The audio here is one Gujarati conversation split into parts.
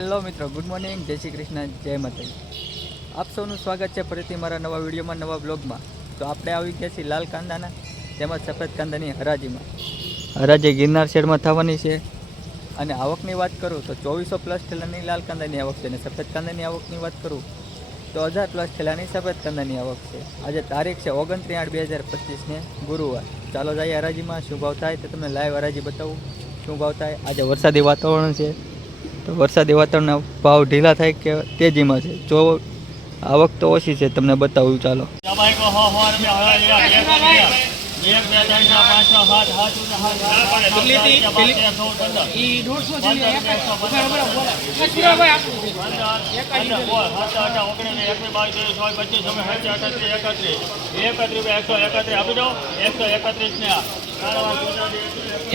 હેલો મિત્રો, ગુડ મોર્નિંગ, જય શ્રી કૃષ્ણ, જય માતાજી. આપ સૌનું સ્વાગત છે ફરીથી મારા નવા વિડીયોમાં, નવા બ્લોગમાં. તો આપણે આવી ગયા છીએ લાલ કાંદાના, તેમજ સફેદ કાંદાની હરાજીમાં. હરાજી ગિરનાર શેડમાં થવાની છે. અને આવકની વાત કરું તો ચોવીસો પ્લસ ઠેલાની લાલ કાંદાની આવક છે અને સફેદ કાંદાની આવકની વાત કરું તો હજાર પ્લસ ઠેલાની સફેદ કાંદાની આવક છે. આજે તારીખ છે ઓગણત્રીસ આઠ બે હજાર પચીસને ગુરુવાર. ચાલો જઈએ હરાજીમાં, શું ભાવ થાય તો તમને લાઈવ હરાજી બતાવું. શું ભાવ થાય? આજે વરસાદી વાતાવરણ છે. તો વરસાદી વાતાવરણના ભાવ ઢીલા થાય કે તેજીમાં છે જો આવક તો ઓછી છે, તમને બતાવું, ચાલો.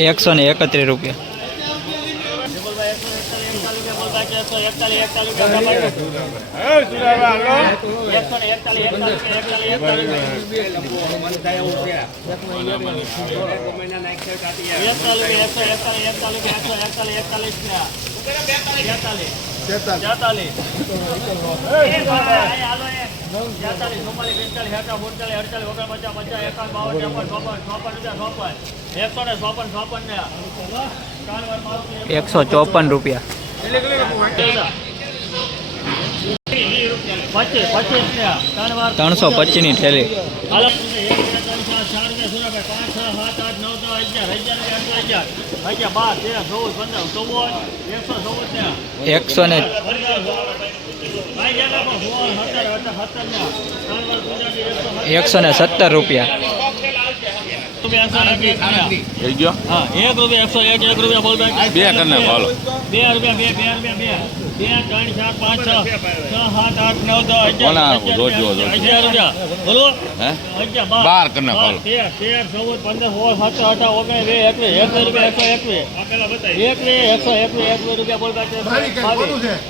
એકસો ને એકત્રીસ રૂપિયા એકસો ને ચોપન ચોપન ને એકસો ચોપન રૂપિયા પચીસ પચીસ ને ત્રણ વાર ત્રણસો પચીસની થેલી હાલો. એક, બે, ત્રણ, ચાર, ચાર, બે, સુરાભાઈ. પાંચ, છ, સાત, આઠ, નવ, દસ, અગિયાર. અગિયાર, બે, અગિયાર, અગિયાર. અગિયાર, બાર, તેર, ચૌદ, પંદર, ચૌદ, એકસો ચૌદ ને. એકસો ચોપન રૂપિયા. ત્રણસો પચીસની થેલી. એકસો ને. એકસો ને સત્તર રૂપિયા. રૂપિયા એકસો ને. થઈ ગયો હા, એક રૂપિયા એકસો એક એક રૂપિયા બોલ ભાઈ. બે કરીને ભાલો બે રૂપિયા બે બે રૂપિયા બે બે ત્રણ ચાર પાંચ છ છ સાત આઠ નવ દસ અગિયાર રૂપિયા બોલો બાર કરીને બાર, ફાલો. તેર તેર ચૌદ પંદર સોળ સત્તર અઢાર ઓગણીસ વીસ એકવીસ એકવીસ રૂપિયા એકસો એકવીસ એકવીસ એકસો એકવીસ એકવીસ રૂપિયા બોલ બાકી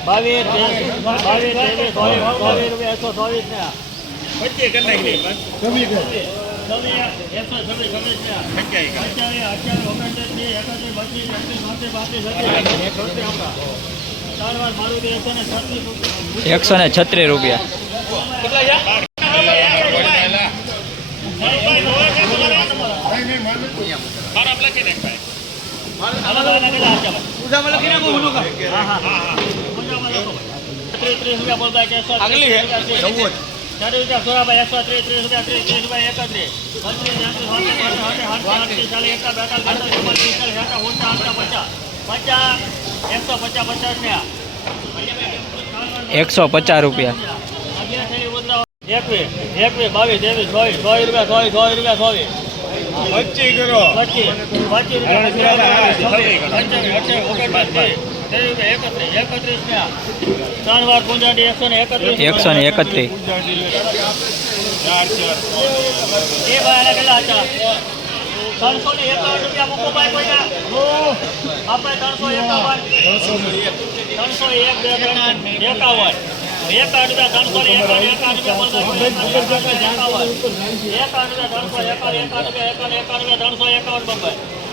બાવીસ બાવીસ બાવીસ ચોવીસ રૂપિયા એકસો ચોવીસ ને છવ્વીસ ને અઠ્યાવીસ અઠ્યાવીસ ઓગણત્રીસ ત્રીસ એકત્રીસ બત્રીસ એકત્રીસ બત્રીસ પાંત્રીસ ત્રીસ છત્રીસ આપણા. ચાર વાર મારું તો એકસો ને પચાસ રૂપિયા એકસો ને છત્રીસ રૂપિયા એકસો પચાસ રૂપિયા એકવીસ એકવીસ બાવીસ ત્રેવીસ ચોવીસ ચોવીસ રૂપિયા ચોવીસ ચોવીસ રૂપિયા ચોવીસ પચીસ પચીસ રૂપિયા એકસો ને એકત્રીસ. ત્રણસો ને એકાવન રૂપિયા મૂકો આપણે ત્રણસો એકાવન ત્રણસો એક એકાવન એકાવન રૂપિયા ત્રણસો ને રૂપિયા એકાવન રૂપિયા ત્રણસો એકાવન એકાવન રૂપિયા ત્રણસો એકાવન બાબા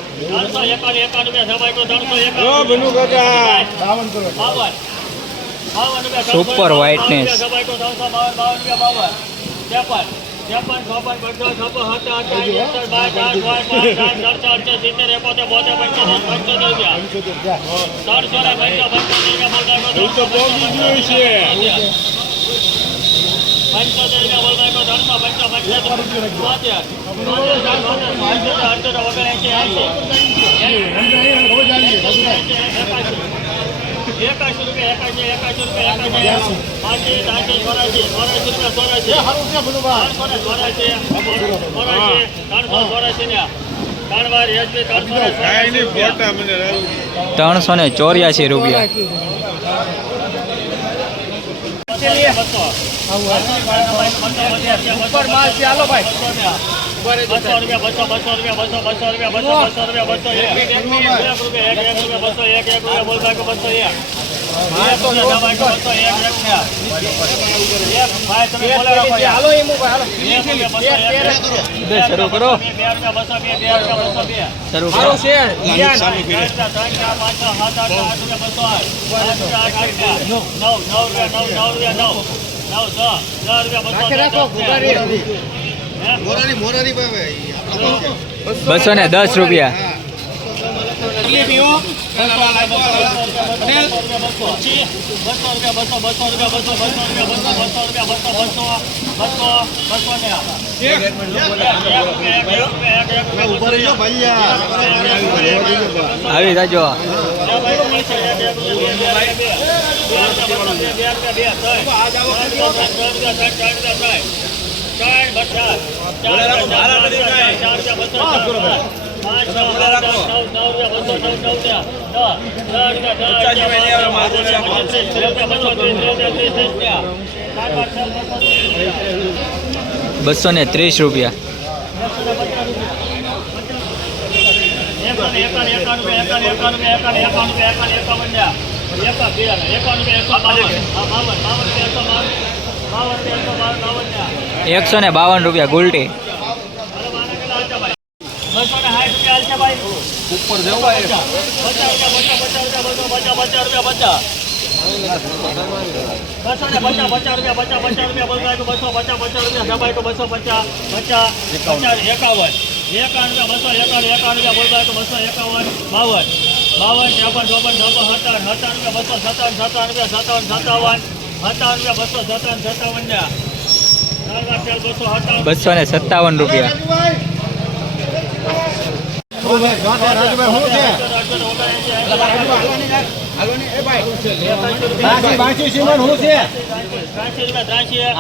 ત્રણસો વ્હાઇટનેસ ત્રણસો ને એકાશી રૂપિયા એકાશી એકાશી રૂપિયા એકાશી પાંચી ત્રાસી ચોરાશી ચોરાશી રૂપિયા ચોરાશી ચોરાશી ચોરાશી ત્રણસો ને ત્રણ વાર ત્રણસો ને ચોરાશી રૂપિયા. બસો રૂપિયા, બસો બસો રૂપિયા, બસો બસો રૂપિયા, બસો બસો રૂપિયા, બસો, એક રૂપિયા એક રૂપિયા, બસો, એક એક રૂપિયા બોલ બસો, એક. શરૂ કરો બે રૂપિયા. બસો ને દસ રૂપિયા. બસો બે ચાર કરો ચાર મોરારી ચાર બસો ને બસો ને ત્રીસ રૂપિયા. એકસો ને બાવન રૂપિયા ગુલટી. પચાસ પચાસ એકાવન. એકાવન. રૂપિયા બસો એકાવન એકાવન રૂપિયા બોલતા તો બસો એકાવન બાવન. બાવન ત્રેપન ચોપન છપ્પન સત્તાવન સત્તાવન રૂપિયા બસો સત્તાવન સત્તાવન સત્તાવન સત્તાવન સત્તાવન બસો સત્તાવન ને. સત્તાવન. બસો ને સત્તાવન રૂપિયા.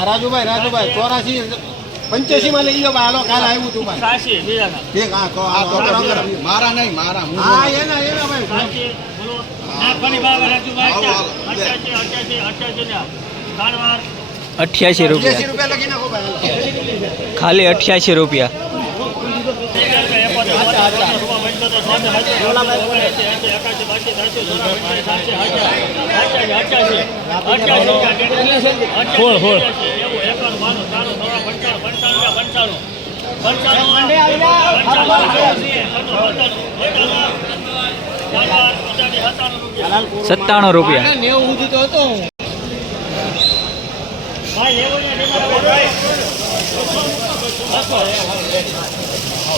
રાજુભાઈ રાજુભાઈ ચોરાશી પંચ્યાસી માં લઈ જાઓ હાલો આવ્યું તું ઠીક. મારા નહીં મારા હા એના એના ભાઈ ખાલી અઠ્યાસી રૂપિયા હોળ હોળ સત્તાણું રૂપિયા ભાઈ એવું ને ભાઈ. બસો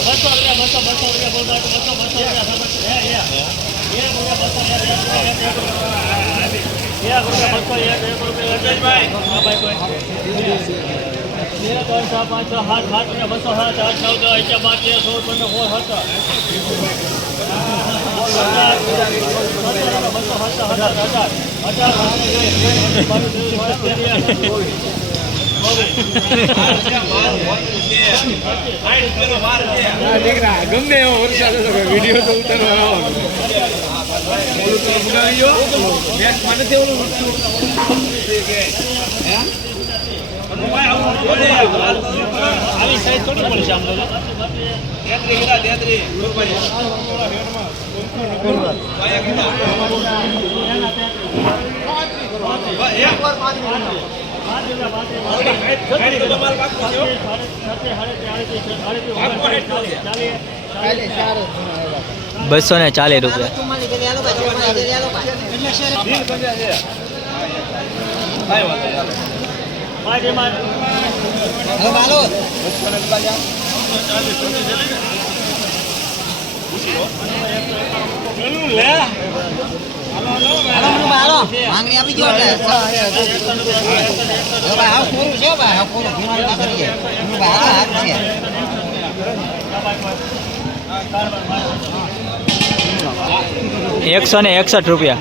બસો રૂપિયા બસો બસો રૂપિયા બસો બસો રૂપિયા હે એક રૂપિયા બસો એક રૂપિયા બસો એક એક રૂપિયા અજયભાઈ હા ભાઈ કોઈ બે ત્રણ ચાર પાંચ છ સાત સાત બસો સાત આઠ નવ દસ અગિયાર બાર તેર સોળ પંદર સોળ સત્તર બસો હજાર હજાર હજાર ગમે એવો વરસાદ હતો વીડિયો તો ઉતારવા આવી સાઈઝ થોડી પડશે આમ તો બસો ને ચાલીસ રૂપિયા. માંગણી આપી ગયો એટલે હવે ભાઈ હાવ કોરું છે ભાઈ ના કરીએ. હાથ છે. એકસો ને એકસઠ રૂપિયા.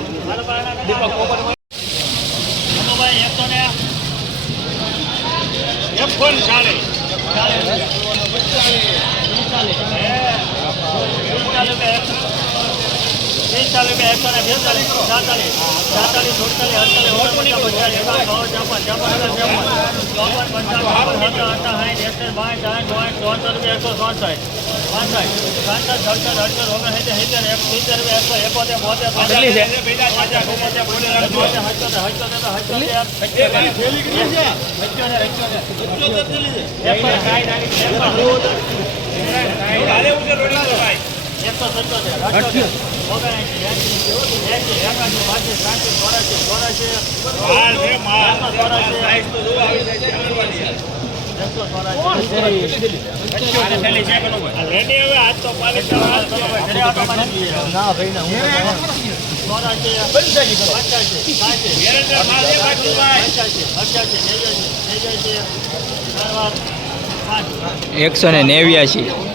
એકસો ને બેતાલીસ સાતાલીસ સાતાલીસ સુડતાલીસ અડતાલીસ ઓગણપચાસ પચાસ એકાવન ચોપન ચોપન પંચાવન સાઠ એકસઠ બાવીસ સાઠ ચોસઠ ચોસઠ રૂપિયા એકસો ચોસઠ પાંસઠ સાસઠ સડસઠ અડસઠ ઓગણસિત્તેર સિત્તેર એક સિત્તેર એકસો એકોતેર બોતેર કેટલી છે? એકસો સત્યોતેર એકાસી ઘરે ના ભાઈ ના હું એકસો ને નેવ્યાસી